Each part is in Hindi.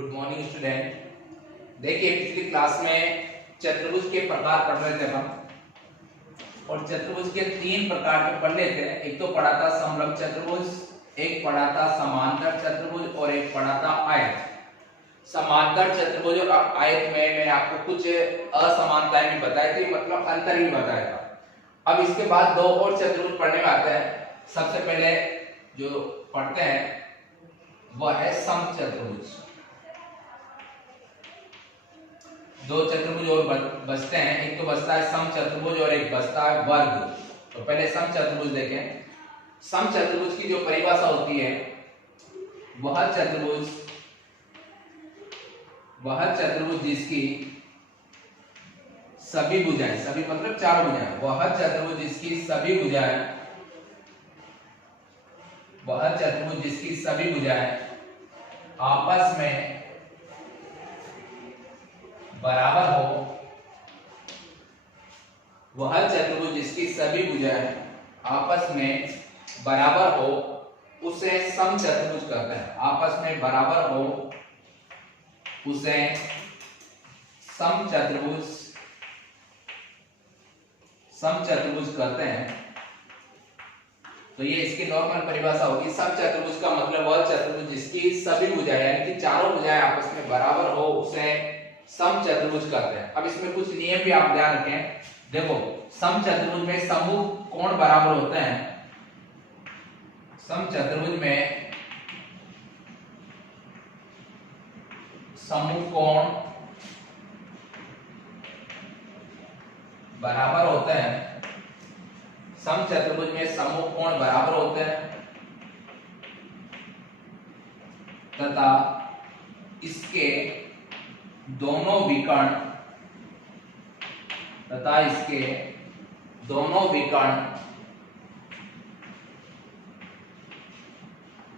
Good morning student. देखिए पिछली क्लास में चतुर्भुज के प्रकार पढ़ रहे थे हम और चतुर्भुज के तीन प्रकार के पढ़ रहे थे। एक तो पढ़ा था समलंब चतुर्भुज, एक पढ़ा था समांतर चतुर्भुज और एक पढ़ा था आयत। समांतर चतुर्भुज और आयत में मैंने आपको कुछ असमानताएं भी बताई थी, मतलब अंतर भी बताया था। अब इसके बाद दो और चतुर्भुज पढ़ने में आते हैं। सबसे पहले जो पढ़ते हैं वह है समचतुर्भुज। दो चतुर्भुज और बचते हैं, एक तो बचता है समचतुर्भुज और एक बचता है वर्ग। तो पहले समचतुर्भुज देखें। समचतुर्भुज की जो परिभाषा होती है वह चतुर्भुज जिसकी सभी भुजाएं, सभी मतलब चारों भुजाएं, वह चतुर्भुज जिसकी सभी भुजाएं आपस में बराबर हो, वह चतुर्भुज जिसकी सभी भुजाएं आपस में बराबर हो उसे समचतुर्भुज कहते हैं। आपस में बराबर हो उसे समचतुर्भुज कहते हैं। तो ये इसकी नॉर्मल परिभाषा होगी। समचतुर्भुज का मतलब वह चतुर्भुज जिसकी सभी भुजाएं यानी कि चारों भुजाएं आपस में बराबर हो उसे समचतुर्भुज कहते हैं। अब इसमें कुछ नियम भी आप ध्यान रखें। देखो, समचतुर्भुज में समूह कोण बराबर होते हैं। समचतुर्भुज में समूह कोण बराबर होते हैं। समचतुर्भुज में समूह कोण बराबर होते हैं तथा इसके दोनों विकर्ण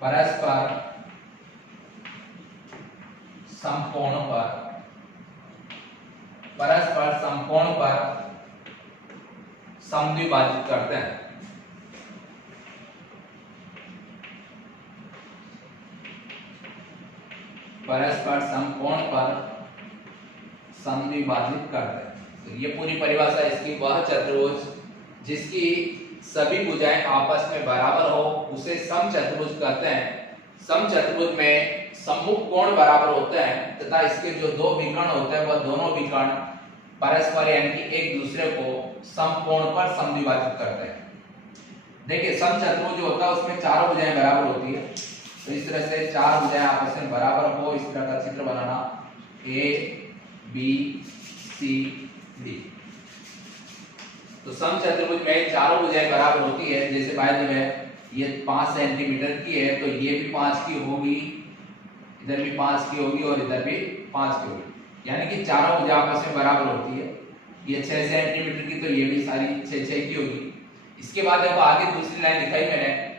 परस्पर समकोण पर समद्विभाजित करते हैं। परस्पर समकोण पर समद्विभाजित करते हैं। तो ये पूरी परिभाषा इसकी। वह चतुर्भुज जिसकी सभी भुजाएं आपस में बराबर हो उसे समचतुर्भुज कहते हैं। समचतुर्भुज में समूह कोण बराबर होते हैं तथा इसके जो दो विकर्ण होते हैं वह दोनों विकर्ण परस्पर यानी कि एक दूसरे को समकोण पर समद्विभाजित करते हैं। देखिए, समचतुर्भुज जो होता है उसमें चारों भुजाएं बराबर होती है। तो इस तरह से चार भुजाएं आपस में बराबर हो, इस तरह का चित्र बनाना, ए बी सी डी। तो समचतुर्भुज में चारों भुजाएं बराबर होती है। जैसे बाय द वे ये 5 सेंटीमीटर की है तो ये भी 5 की होगी, इधर भी 5 की होगी और इधर भी 5 की होगी, यानी कि चारों भुजाएं आपस में बराबर होती है। ये 6 सेंटीमीटर की तो ये भी सारी 6 की होगी। इसके बाद देखो आगे दूसरी लाइन दिखाई मैंने।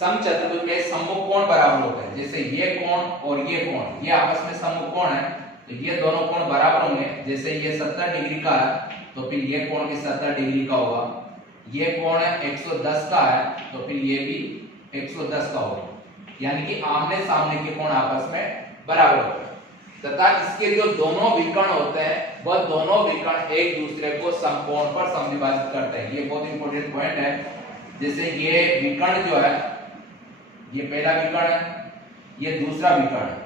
समचतुर्भुज में समूह कोण बराबर होते हैं। जैसे ये कोण और ये कोण, ये आपस में समूह कोण है तो ये दोनों कोण बराबर होंगे। जैसे ये 70 डिग्री का है तो फिर ये कोण भी 70 डिग्री का होगा। ये कोण 110 का है तो फिर ये भी 110 का होगा, यानी कि आमने सामने के कोण आपस में बराबर होते हैं। तथा इसके जो दोनों विकर्ण होते हैं वह दोनों विकर्ण एक दूसरे को समकोण पर समद्विभाजित करते हैं। ये बहुत इंपॉर्टेंट पॉइंट है। जैसे ये विकर्ण जो है, ये पहला विकर्ण है, ये दूसरा विकर्ण है।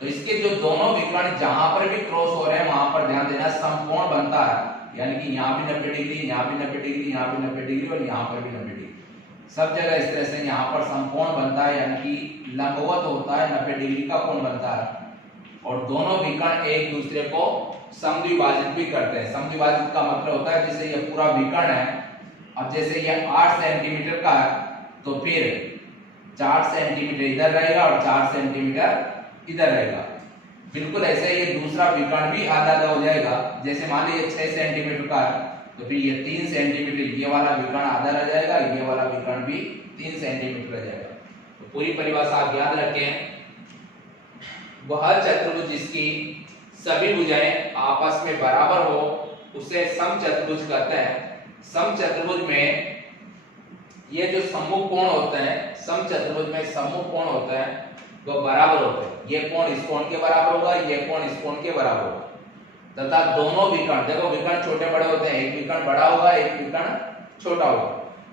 तो इसके जो दोनों विकर्ण जहां पर भी क्रॉस हो रहे हैं वहां पर ध्यान देना समकोण बनता है, यानी कि यहाँ भी 90 डिग्री, यहाँ भी 90 डिग्री, यहाँ भी 90 डिग्री और यहाँ पर भी 90 डिग्री। सब जगह इस तरह से यहाँ पर समकोण बनता है, यानी कि लंबवत होता है, 90 डिग्री का कोण बनता है। और दोनों विकर्ण एक दूसरे को समद्विभाजित भी करते हैं। समद्विभाजित का मतलब होता है जैसे ये पूरा विकर्ण है, अब जैसे ये 8 सेंटीमीटर का है तो फिर 4 सेंटीमीटर इधर रहेगा और 4 सेंटीमीटर इधर रहेगा। बिल्कुल ऐसे ये दूसरा विकर्ण भी आधा आधा हो जाएगा। जैसे मान लीजिए 6 सेंटीमीटर का है तो फिर ये 3 सेंटीमीटर, ये वाला विकर्ण आधा रह जाएगा, ये वाला विकर्ण भी 3 सेंटीमीटर रह जाएगा। तो पूरी परिभाषा आप याद रखें। वह चतुर्भुज जिसकी सभी भुजाएं आपस में बराबर हो उसे समचतुर्भुज कहते हैं। समचतुर्भुज में ये जो समूह कोण होते हैं, समचतुर्भुज में समूह कोण होते हैं वो बराबर होते हैं। ये कोण इस कोण के बराबर होगा, ये कोण इस कोण के बराबर होगा, तथा दोनों विकर्ण, देखो विकर्ण छोटे बड़े होते हैं, एक विकर्ण बड़ा होगा, एक विकर्ण छोटा होगा,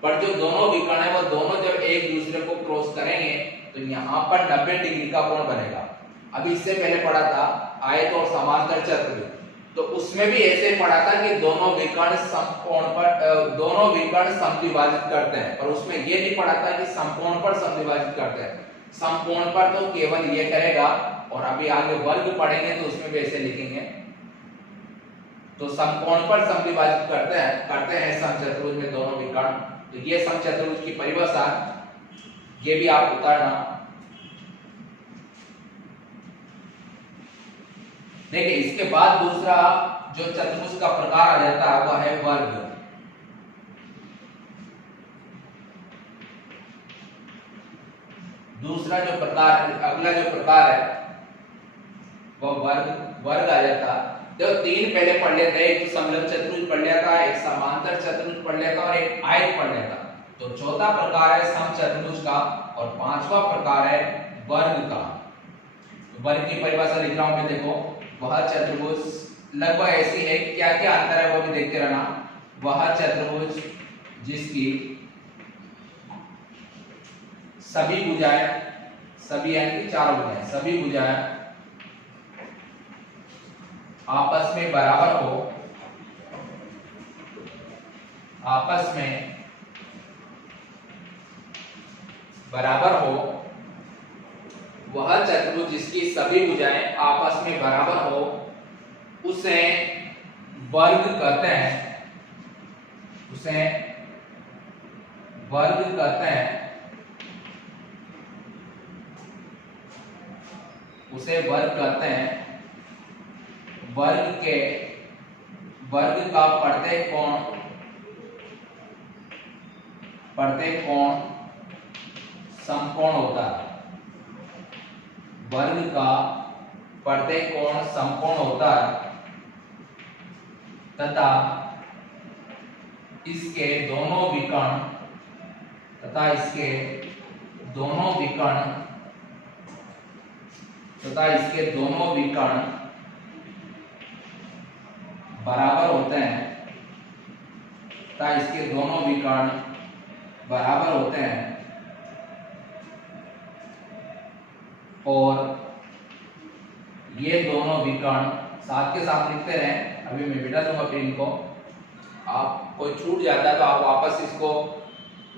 पर जो दोनों विकर्ण है वो दोनों जब एक दूसरे को क्रॉस करेंगे तो यहाँ पर 90 डिग्री का कोण बनेगा। अभी इससे पहले पढ़ा था आयत और समांतर चतुर्भुज, तो उसमें भी ऐसे पढ़ा था कि दोनों विकर्ण समकोण पर दोनों विकर्ण समद्विभाजित करते हैं, पर उसमें ये नहीं पढ़ा था कि समकोण पर समद्विभाजित करते हैं। समकोण पर तो केवल ये करेगा, और अभी आगे वर्ग पढ़ेंगे तो उसमें भी ऐसे लिखेंगे। तो समकोण पर समद्विभाजित करते हैं समचतुर्भुज में दोनों विकर्ण। तो ये समचतुर्भुज की परिभाषा, ये भी आप उतारना। देखिए इसके बाद दूसरा जो चतुर्भुज का प्रकार आ जाता है वह है वर्ग। दूसरा जो प्रकार, अगला जो प्रकार है वह वर्ग आ जाता है। देखो तीन पहले पढ़ लेते हैं, एक समलंब चतुर्भुज पढ़ लिया था, एक समांतर चतुर्भुज पढ़ लिया था और एक आयत पढ़ लिया था। तो चौथा प्रकार है समचतुर्भुज का और पांचवा प्रकार है वर्ग का। वर्ग की परिभाषा लिख रहा हूं मैं, देखो वह चतुर्भुज लगभग ऐसी है, क्या क्या अंतर है वो भी देखते रहना। वह चतुर्भुज जिसकी सभी भुजाएं, सभी यानी कि चारों भुजाएं, सभी भुजाएं आपस में बराबर हो, आपस में बराबर हो, वह चतुर्भुज जिसकी सभी भुजाएं आपस में बराबर हो उसे वर्ग कहते हैं, उसे वर्ग कहते हैं, उसे वर्ग कहते हैं। वर्ग का प्रत्येक कोण समकोण होता है। वर्ग का प्रत्येक कोण समकोण होता है तथा इसके दोनों विकर्ण बराबर होते हैं, और ये दोनों विकर्ण साथ के साथ लिखते रहें। अभी मैं मिटा दूंगा फिर इनको, आप कोई छूट जाता है तो आप वापस इसको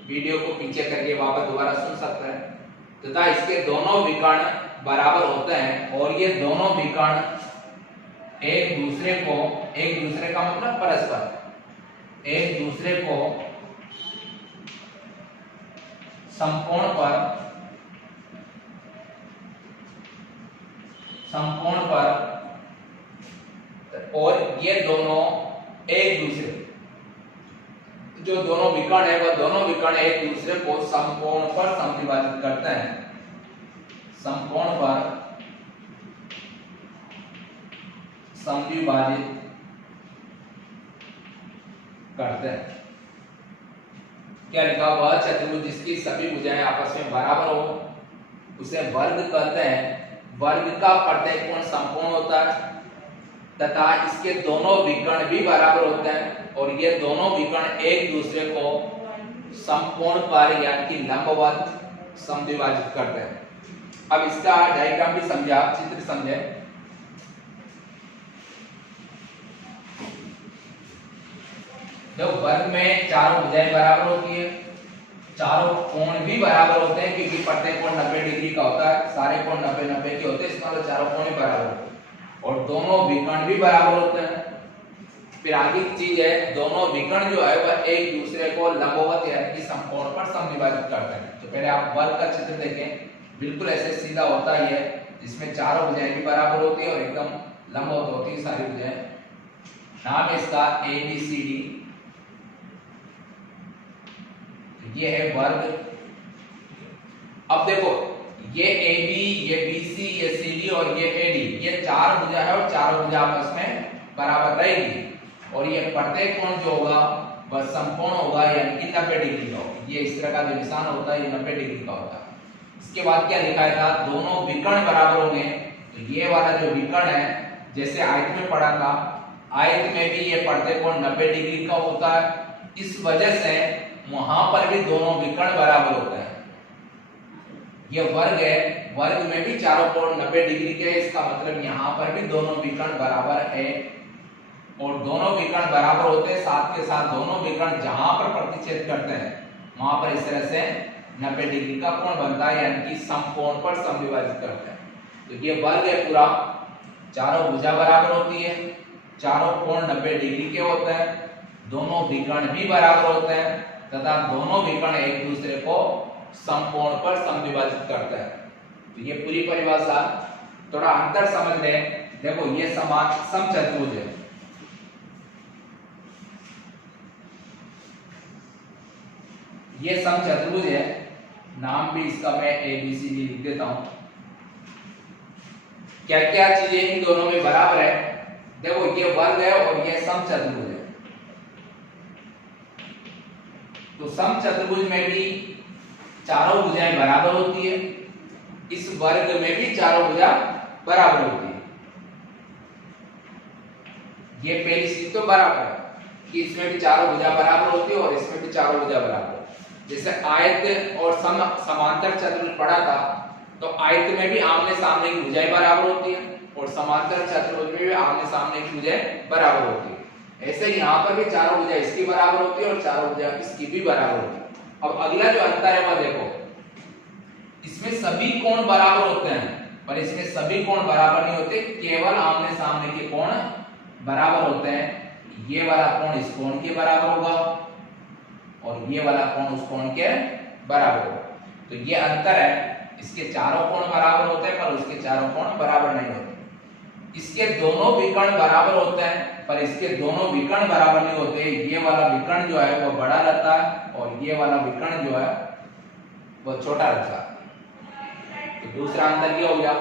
वीडियो को पीछे करके वापस दोबारा सुन सकते हैं। तथा इसके दोनों विकर्ण बराबर होते हैं और ये दोनों विकर्ण एक दूसरे का मतलब परस्पर एक दूसरे को समकोण पर और ये दोनों एक दूसरे, जो दोनों विकर्ण है वह दोनों विकर्ण एक दूसरे को समकोण पर समद्विभाजित करते हैं, समकोण पर समद्विभाजित करते हैं। क्या लिखा? वह चतुर्भुज जिसकी सभी भुजाएं आपस में बराबर हो उसे वर्ग कहते हैं। वर्ग का प्रत्येक कोण समकोण होता है तथा इसके दोनों विकर्ण भी बराबर होते हैं और ये दोनों विकर्ण एक दूसरे को समकोण पर यानी कि लंबवत समद्विभाजित करते हैं। अब इसका डायग्राम भी समझे, आप चित्र समझे। जब वर्ग में चारों भुजाएं बराबर होती है, चारों कोण भी बराबर होते हैं क्योंकि प्रत्येक कोण 90 डिग्री का होता है, सारे कोण 90-90 के होते हैं, इसका मतलब चारों कोण भी बराबर होते हैं और दोनों विकर्ण भी बराबर होते हैं। फिर आगे की चीज है, दोनों विकर्ण जो है वह एक दूसरे को लंबवत यानी कि समकोण पर समद्विभाजित करते हैं। तो पहले आप वर्ग का चित्र देखें, बिल्कुल ऐसे सीधा होता ही है जिसमें चारों भुजाएं भी बराबर होती है और एकदम लंबवत होती है सारी भुजाएं। नाम है इसका ABCD। ये है वर्ग। अब देखो ये AB, ये BC, ये CD और ये AD, ये चार भुजा है और चारों भुजा आपस में बराबर रहेगी और ये प्रत्येक कोण जो होगा वह समकोण होगा यानी कि 90 डिग्री का होगा। ये इस तरह का जो निशान होता है ये 90 डिग्री का होता है। इसके बाद क्या लिखा था, दोनों विकर्ण बराबर होंगे। तो ये वाला जो विकर्ण है, जैसे आयत में पढ़ा था, आयत में भी ये पढ़ते कोण 90 डिग्री का होता है, इस वजह से वहां पर भी दोनों विकर्ण बराबर होते हैं। ये वर्ग है, वर्ग में भी चारों कोण 90 डिग्री के, इसका मतलब यहाँ पर भी दोनों विकर्ण बराबर है। और दोनों विकर्ण बराबर होते हैं, साथ के साथ दोनों विकर्ण जहां पर प्रतिच्छेद करते हैं वहां पर इस तरह से 90 डिग्री का कोण बनता है, यानी कि समकोण पर समविभाजित करते हैं। तो ये वर्ग है पूरा, चारों भुजा बराबर होती है, चारों कोण 90 डिग्री के होते हैं, दोनों विकर्ण भी बराबर होते हैं तथा दोनों विकर्ण एक दूसरे को समकोण पर समविभाजित करते हैं। तो ये पूरी परिभाषा, थोड़ा अंतर समझ लें। देखो ये समान समचतुर्भुज है, ये समचतुर्भुज है, नाम भी इसका मैं ABCD लिख देता हूं। क्या क्या चीजें इन दोनों में बराबर है, देखो ये वर्ग है और ये समचतुर्भुज है। तो समचतुर्भुज में भी चारों भुजाएं बराबर होती है, इस वर्ग में भी चारों भुजा बराबर होती है। ये पहली चीज तो बराबर है कि इसमें भी चारों भुजा बराबर होती है और इसमें भी चारों भुजा बराबर। जैसे आयत और समांतर चतुर्भुज पढ़ा था, तो आयत में भी आमने सामने की भुजाएं बराबर होती है और समांतर चतुर्भुज में भी आमने सामने की भुजाएं बराबर होती है। ऐसे ही यहाँ पर भी चारों भुजा इसकी बराबर होती है और चारों भुजा इसकी भी बराबर होती है। अब अगला जो अंतर है वह देखो, इसमें सभी कोण बराबर होते हैं पर इसमें सभी कोण बराबर नहीं होते, केवल आमने सामने के कोण बराबर होते हैं। ये वाला कोण इस कोण के बराबर होगा और ये वाला कोण उस कोण के बराबर होगा। तो ये अंतर है, इसके चारों कोण बराबर होते हैं पर उसके चारों कोण बराबर नहीं होते। इसके दोनों विकर्ण बराबर होते हैं पर इसके दोनों विकर्ण बराबर नहीं होते। ये वाला विकर्ण जो है वो बड़ा रहता है और ये वाला विकर्ण जो है वो छोटा रहता है। तो दूसरा अंतर क्या हो गया।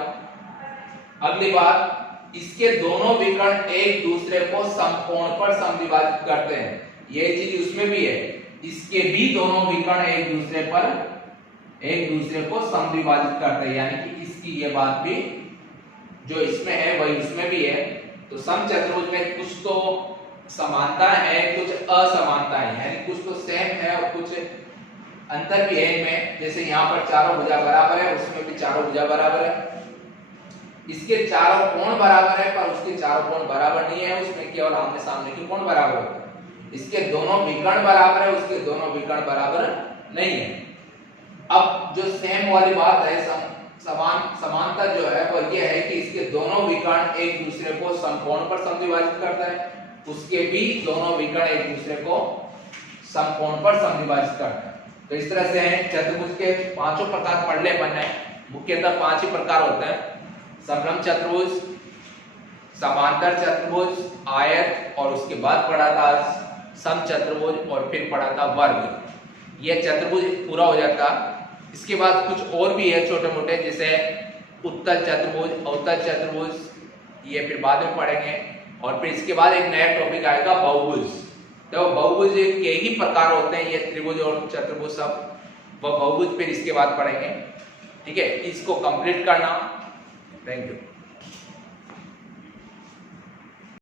अगली बात, इसके दोनों विकर्ण एक दूसरे को समकोण पर समविभाजित करते हैं, ये चीज उसमें भी है। इसके भी दोनों विकर्ण एक दूसरे को समविभाजित करते हैं, यानी कि इसकी ये बात भी जो इसमें है वही उसमें भी है। तो समचतुर्भुज में कुछ तो समानता है, कुछ असमानता है, यानी कुछ तो सेम है और कुछ अंतर भी है इनमें। जैसे यहाँ पर चारों भुजा बराबर है, उसमें भी चारों भुजा बराबर है। इसके चारों कोण बराबर है पर उसके चारों कोण बराबर नहीं है, उसमें केवल आमने सामने के कोण बराबर होते हैं। इसके दोनों विकर्ण बराबर है, उसके दोनों विकर्ण बराबर नहीं है। अब जो सेम वाली बात है, समानता जो है वो ये है कि इसके दोनों विकर्ण एक दूसरे को समकोण पर समविभाजित करता है, उसके भी दोनों विकर्ण एक दूसरे को समकोण पर समविभाजित करता है। तो इस तरह से चतुर्भुज के पांचों प्रकार पढ़ ले अपन ने। मुख्यतः 5 ही प्रकार होते हैं, समलंब चतुर्भुज, समांतर चतुर्भुज, आयत और उसके बाद पढ़ा था समचतुर्भुज और फिर पढ़ा था वर्ग। ये चतुर्भुज पूरा हो जाता। इसके बाद कुछ और भी है छोटे मोटे, जैसे उत्तल चतुर्भुज, अवतल चतुर्भुज, ये फिर बाद में पढ़ेंगे। और फिर इसके बाद एक नया टॉपिक आएगा बहुभुज। तो बहुभुज के ही प्रकार होते हैं, ये त्रिभुज और चतुर्भुज सब, वो बहुभुज फिर इसके बाद पढ़ेंगे। ठीक है, इसको कंप्लीट करना। Thank you.